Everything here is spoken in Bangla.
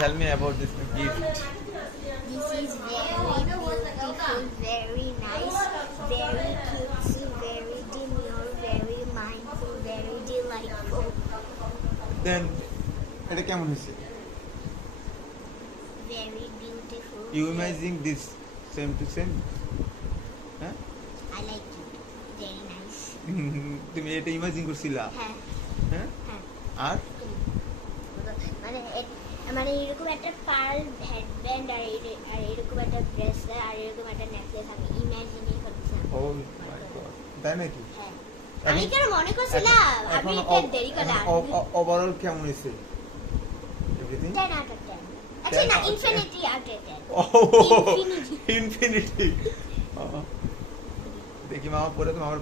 tell me about this gift. This is very beautiful, very nice, very cutesy, very demure, very mindful, very delightful. Then এটা কেমন হয়েছে? Very beautiful. You imagine this same to same? হ্যাঁ? I like it. Very nice. তুমি এটা ইমাজিন করছিলা? হ্যাঁ হ্যাঁ? হ্যাঁ আর মানে এরকম একটা পার্ল হেডব্যান্ড আর এরকম একটা ব্রেসলেট আর এরকম একটা নেকলেস আমি ইমাজিনই করছিলাম। ও মাই গড, তাই নাকি? হ্যাঁ আমি কেন মনে করছিলাম আমি একটু দেরি করে ওভারঅল কেমন হয়েছে এভরিথিং? 10 out of 10 আচ্ছা না ইনফিনিটি আউট অফ 10 ইনফিনিটি দেখি মামা পরে তো মামার